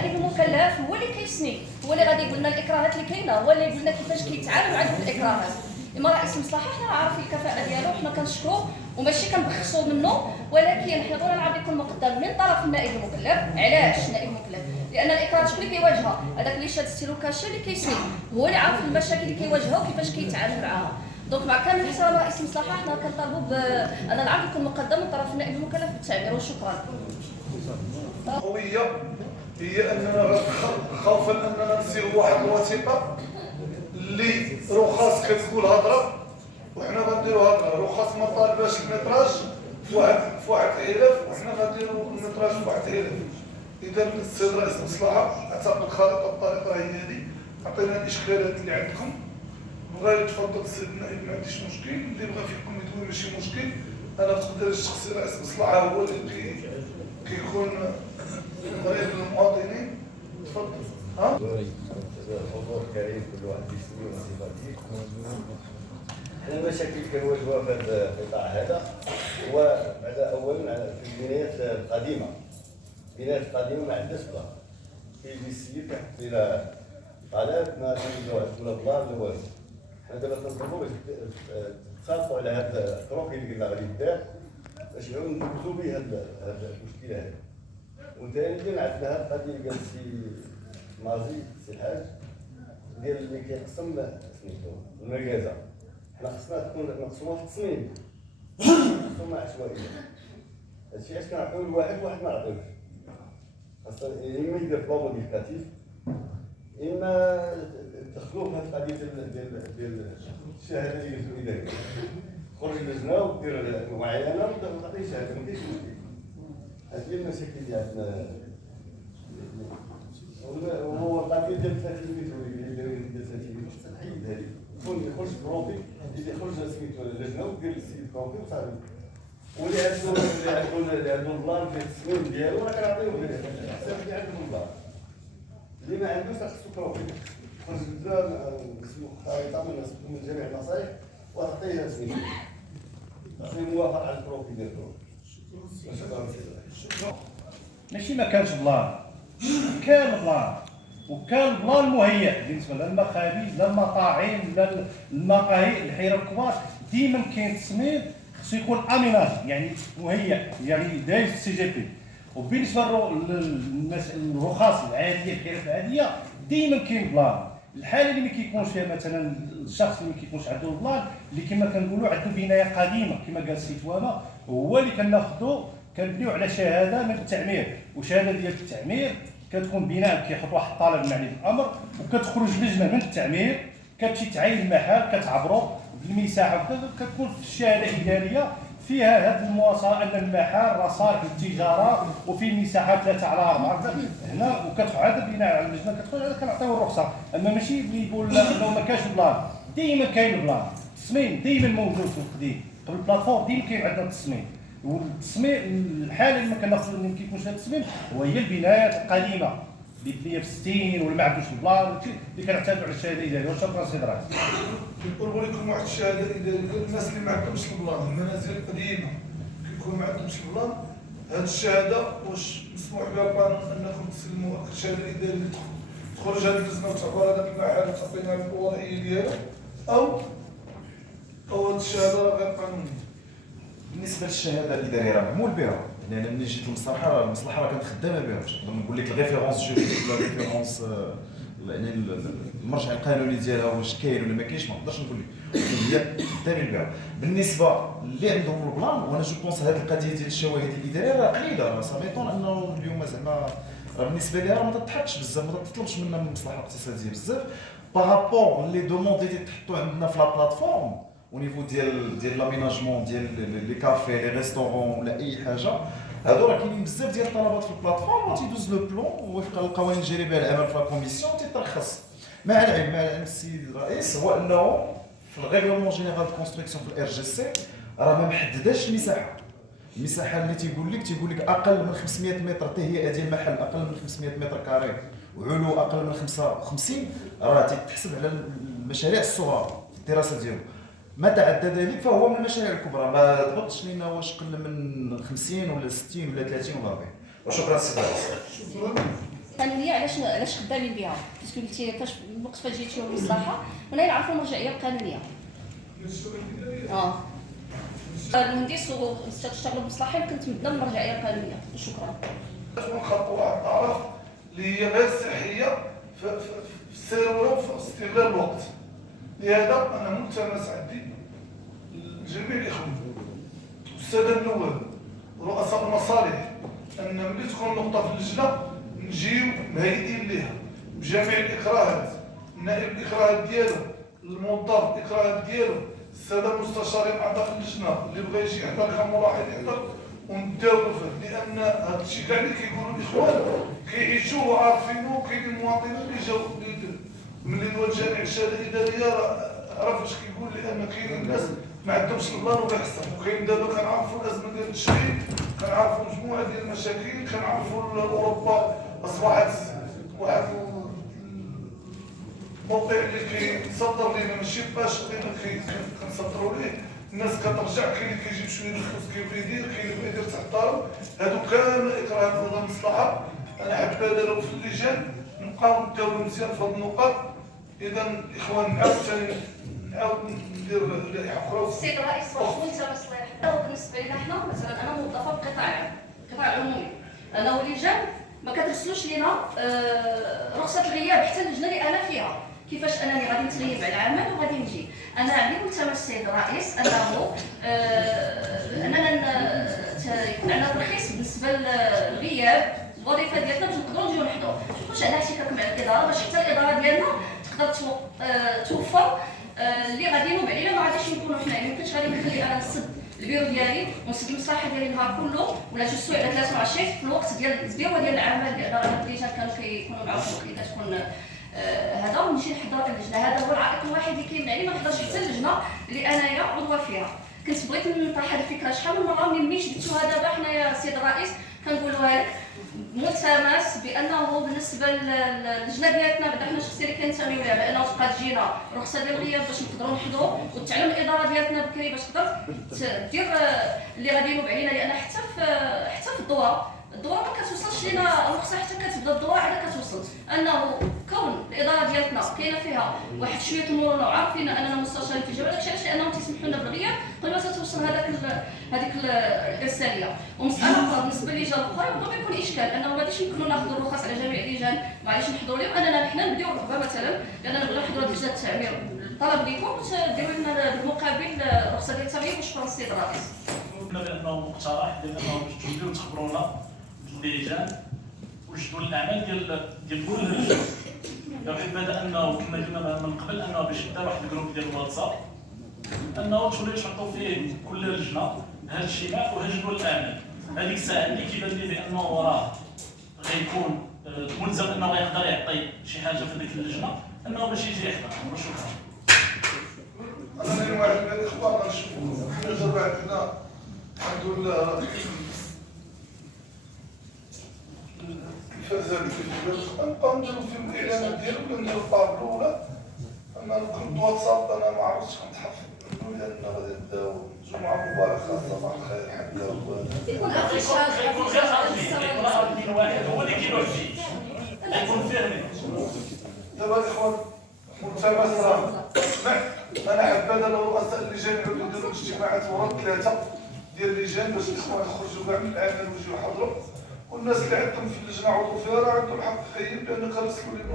النائب المكلف هو اللي كيسني، هو اللي غادي يقول لنا الاكراهات اللي كاينه، هو اللي يقول لنا كيفاش كيتعامل مع ديك الاكراهات. اما رئيس المصلحه حنا عارفين الكفاءه ديالو، حنا كنشكروه وماشي كنبخسوا منه، ولكن حنا بغينا نعرف يكون مقدم من طرف النائب المكلف. علاش النائب المكلف؟ لان الاكراهات شكون اللي كيواجهها؟ هذاك اللي شاد ستيلو كاشا اللي كيسني، هو اللي عارف المشاكل اللي كيواجهها وكيفاش كيتعامل معاها. دونك مع كامل احترام رئيس المصلحه حنا كنطالبوا بان العرض يكون مقدم من طرف النائب المكلف بالتعبير، وشكرا. القوية هي أننا خوفا أننا نصيغ واحد الوثيقة اللي رخص كتقول هضرة وحنا غنديرو هضرة، رخص ما طالباش المتراج في واحد العلاف وحنا غنديرو المتراج في واحد العلاف. إذا السيد رئيس المصلحة أعتقد الخارطة الطريقة هي هذه، عطينا الإشكالات اللي عندكم، بغا يتفضل السيد النائب ما عنديش مشكل، اللي بغا فيكم يدوي ماشي مشكل. أنا بتقدر الشخصي رئيس المصلحة هو اللي كيكون قريب للمواطنين. تفضل. حضور كريم، كل واحد يسمي وصفاته. حنا المشاكل كنواجهوها في هذا القطاع هذا هو بعد اولا في البنايات القديمه. البنايات القديمه ما عندهاش بلان، كيجي السيد كيحط لنا طلب ما كنديروها ولا بلان لا والو. حنا دابا كنطلبوا باش تخافوا على هذا الكروكي اللي قلنا غادي يدار باش ندوزو به هذا المشكله هذه. وثانيا عندنا هذه القضيه ديال السي مازي السي الحاج ديال اللي كيقسم سميتو المكازا. حنا خصنا تكون مقسومه في التصميم، مقسومه عشوائيه. هادشي علاش كنعطيو لواحد واحد ما نعطيوش. خاصنا اما يدير بلان موديفيكاتيف اما تدخلوا في هذه القضيه ديال الشهاده ديال الاداريه. تخرج لجنه ودير معاينه وتعطي شهاده، ما كاينش مشكل. هذه هي المشاكل اللي عندنا. وهو القضيه ديال 30 متر اللي ديال 30 متر خصها تحيد هذه، يخرج بروبي اللي يخرج سميتو اللجنه ودير السيد كومبي وصافي. واللي عنده البلان في التصميم ديالو راه كنعطيوه حسب اللي عنده البلان. اللي ما عندوش خصو كروبي يخرج اسمو خريطه من جميع النصائح وتعطيه سميتو موافق على الكروبي ديالو. شكرا. ماشي ما كانش بلان، كان بلان، وكان بلان مهيأ بالنسبه للمخابز لا المطاعم لا المقاهي الحيره الكبار. ديما كاين تصميم خصو يكون اميناج يعني مهيأ، يعني دايز في السي جي بي. وبالنسبه للرخص العاديه الحيرات العاديه ديما كاين بلان. الحاله اللي ما كيكونش فيها مثلا الشخص اللي ما كيكونش عنده البلان اللي كما كنقولوا عنده بنايه قديمه كما قال السي توانا، هو اللي كناخذوا كنبنيو على شهاده من التعمير، وشهاده ديال التعمير كتكون بناء كيحط واحد الطلب معني بالامر وكتخرج لجنه من التعمير كتمشي تعاين المحل كتعبروا بالمساحه كتكون في الشهاده الاداريه فيها هذه المواصفه ان المحل راه صالح للتجاره وفي مساحه 3 على 4 هنا، وكتعاد بناء على اللجنه كتخرج هذا كنعطيو الرخصه. اما ماشي اللي يقول انه ما كاينش بلان. ديما كاين بلان، التصميم ديما موجود في القديم قبل البلاتفورم ديما كاين عندنا التصميم. والتصميم الحاله اللي ما كناخذ اللي ما كيكونش فيها التصميم وهي البنايات القديمه اللي بنيه في 60 ولا ما عندوش البلان اللي كنعتمدوا على الشهاده الاداريه. وشكرا سيدي الرئيس. كنقولوا لكم واحد الشهاده الاداريه الناس اللي ما عندهمش البلان، المنازل القديمه كيكون ما عندهمش البلان. هذه الشهاده واش مسموح بها انكم تسلموا الشهاده الاداريه تخرج هذه اللجنه وتعبر هذاك المحل وتعطينا الوضعيه ديالها، او هذه الشهاده غير قانونيه؟ بالنسبه للشهاده الاداريه راه معمول بها، يعني انا ملي جيت للمصلحه المصلحه راه كانت خدامه بها. باش نقدر نقول لك الريفيرونس جوريديك ولا الريفيرونس يعني المرجع القانوني ديالها واش كاين ولا ما كاينش ما نقدرش نقول لك، هي خدامين بها. بالنسبه اللي عندهم البلان وانا جو بونس هذه القضيه ديال الشواهد الاداريه راه قليله، راه صاميطون انه اليوم زعما راه بالنسبه ليها راه ما تضحكش بزاف، ما تطلبش منا من المصلحه الاقتصاديه بزاف بارابور لي دوموند اللي تحطوا عندنا في لا بلاتفورم au niveau ديال لاميناجمون ديال لي كافي لي ريستورون ولا اي حاجه. هادو راه كاينين بزاف ديال الطلبات في البلاتفورم وتيدوز لو بلون وفق القوانين الجريمه العمل في لا كوميسيون تيترخص. مع العلم السيد الرئيس هو انه في الريغلومون جينيرال دو كونستركسيون في الار جي سي راه ما محدداش المساحه. المساحه اللي تيقول لك اقل من 500 متر تهيئه ديال المحل اقل من 500 متر كاري وعلو اقل من 55 راه تتحسب على المشاريع الصغرى في الدراسه ديالو. ما تعدى ذلك فهو من المشاريع الكبرى. ما ضبطش لينا واش قل من 50 ولا 60 ولا 30 ولا 40. وشكرا سيدي. شكرا. القانونيه علاش خدامين بها، باسكو قلتي فاش الوقت فاش جيتيهم للمصلحه هنا يعرفوا المرجعيه القانونيه. المهندس وتشتغلوا بمصلحه يمكن تمدنا من المرجعيه القانونيه. شكرا. نخطوا واحد الاعراف اللي هي غير صحيه في السيروره وفي استغلال الوقت. لهذا انا ملتمس عندي لجميع الاخوه والساده النواب ورؤساء المصالح ان ملي تكون نقطه في اللجنه نجيو مهيئين لها بجميع الاكراهات، النائب الاكراهات ديالو، الموظف الاكراهات ديالو، الساده المستشارين اعضاء اللجنه اللي بغى يجي يحضر كملاحظ يحضر ونداولوا فيه، لان هذا الشيء كاع اللي كيقولوا الاخوان كيعيشوه وعارفينه. كاين المواطنين اللي جاوا من الجامع الشهاده الاداريه راه فاش كيقول لان كاين الناس ما عندهمش البلان ولا يحصل. وكاين دابا كنعرفوا الازمه ديال التشغيل، كنعرفوا مجموعه ديال المشاكل، كنعرفوا اوروبا اصبحت واحد الموقع اللي كيتصدر لنا ماشي باش كنصدروا ليه. الناس كترجع، كاين اللي كيجيب شويه الفلوس كيبغي يدير، كاين اللي بغى يدير تحت الدار. هادو كامل اكراهات ضد المصلحه. انا حبذا لو في اللجان نبقاو نداولوا مزيان في هاد النقاط. اذا الاخوان نعاود ندير لائحه اخرى. السيد الرئيس واش انت مصلح بالنسبه لنا حنا مثلا انا موظفه بقطاع العام، القطاع العمومي، انا ولجان ما كترسلوش لينا رخصه الغياب حتى اللجنه اللي انا فيها. كيفاش انني غادي نتغيب على العمل وغادي نجي؟ انا عندي ملتمس السيد الرئيس انه اننا يكون عندنا ترخيص بالنسبه للغياب الوظيفه ديالنا باش نقدروا نجيو نحضروا. ماشي عندنا احتكاك مع الاداره باش حتى الاداره ديالنا تقدر توفر اللي غادي ينوب علينا. ما غاديش نكونوا حنا، يعني مكنتش غادي نخلي انا نسد البيرو ديالي ونسد المصلحه ديالي النهار كله ولا جوج على 23 في الوقت ديال الزبيوه ديال العمل اللي هاد اللجان كانوا كيكونوا معروفين اللي كتكون هذا ونمشي نحضر اللجنه. هذا هو العائق الوحيد اللي كيمنعني ما نحضرش حتى اللجنه اللي انايا عضوه فيها. كنت بغيت نطرح هذه الفكره شحال من مره ملي جبتوها دابا حنايا السيد الرئيس كنقولوها لك ملتمس بانه بالنسبه للجنه ديالتنا بعدا حنا الشخصيه اللي كنتميو لها بانه تبقى تجينا رخصه ديال الغياب باش نقدروا نحضروا وتعلم الاداره ديالتنا بكري باش تقدر دير اللي غادي ينوب علينا. لان حتى في الدوره ما كتوصلش لينا الرخصه حتى كتبدا الدوره عاد كتوصل. انه كون الاداره ديالتنا كاينه فيها واحد شويه المرونه وعارفين اننا مستشارين في الجبل، داكشي علاش لانهم تيسمحوا لنا بالغياب قبل ما توصل هذيك الارساليه. ومساله اخرى بالنسبه للجان الاخرى ربما يكون اشكال انه ما غاديش نكونوا ناخذوا الرخص على جميع اللجان، معليش نحضروا لهم اننا حنا نديروا رغبه مثلا لاننا نبغيو نحضروا لجنه التعمير. طلب لكم ديروا لنا بالمقابل رخصه ديال التعمير. وشكرا السيد الرئيس. قلنا بانه مقترح ديال انه باش تجيو تخبرونا باللجان وجدوا الاعمال ديال كل اللجان. حبذا انه كما قلنا من قبل انه باش يبدا واحد الجروب ديال الواتساب انه توليو تحطوا فيه كل لجنه هذا الاجتماع وجدوا الاعمال. هذيك الساعه اللي كيبان لي بانه راه غيكون ملزم انه يقدر يعطي شي حاجه في ديك اللجنه انه باش يجي يحضر. وشكرا. انا اللي واحد من الاخوان غنشوفوا حنا دابا عندنا الحمد لله كيفاش ذلك نبقاو نديرو فيهم الاعلانات ديالو ولا نديرو الطابلو ولا اما الجروب واتساب انا ما عرفتش كنتحفظ منه لان غادي نبداو جمعه مباركه صباح الخير حتى يكون اخر شهر يكون غير ادمين واحد هو اللي كيوفي يكون فاهمين. دابا الاخوان ملتمس راه انا حبذا لو رؤساء اللجان يعودوا يديروا اجتماعات ورا 3 ديال اللجان باش الاخوان يخرجوا كاع من العمل ويجيو يحضروا. والناس اللي عندهم في اللجنه عضو فيها راه عندهم الحق يغيب لان كنرسلوا لهم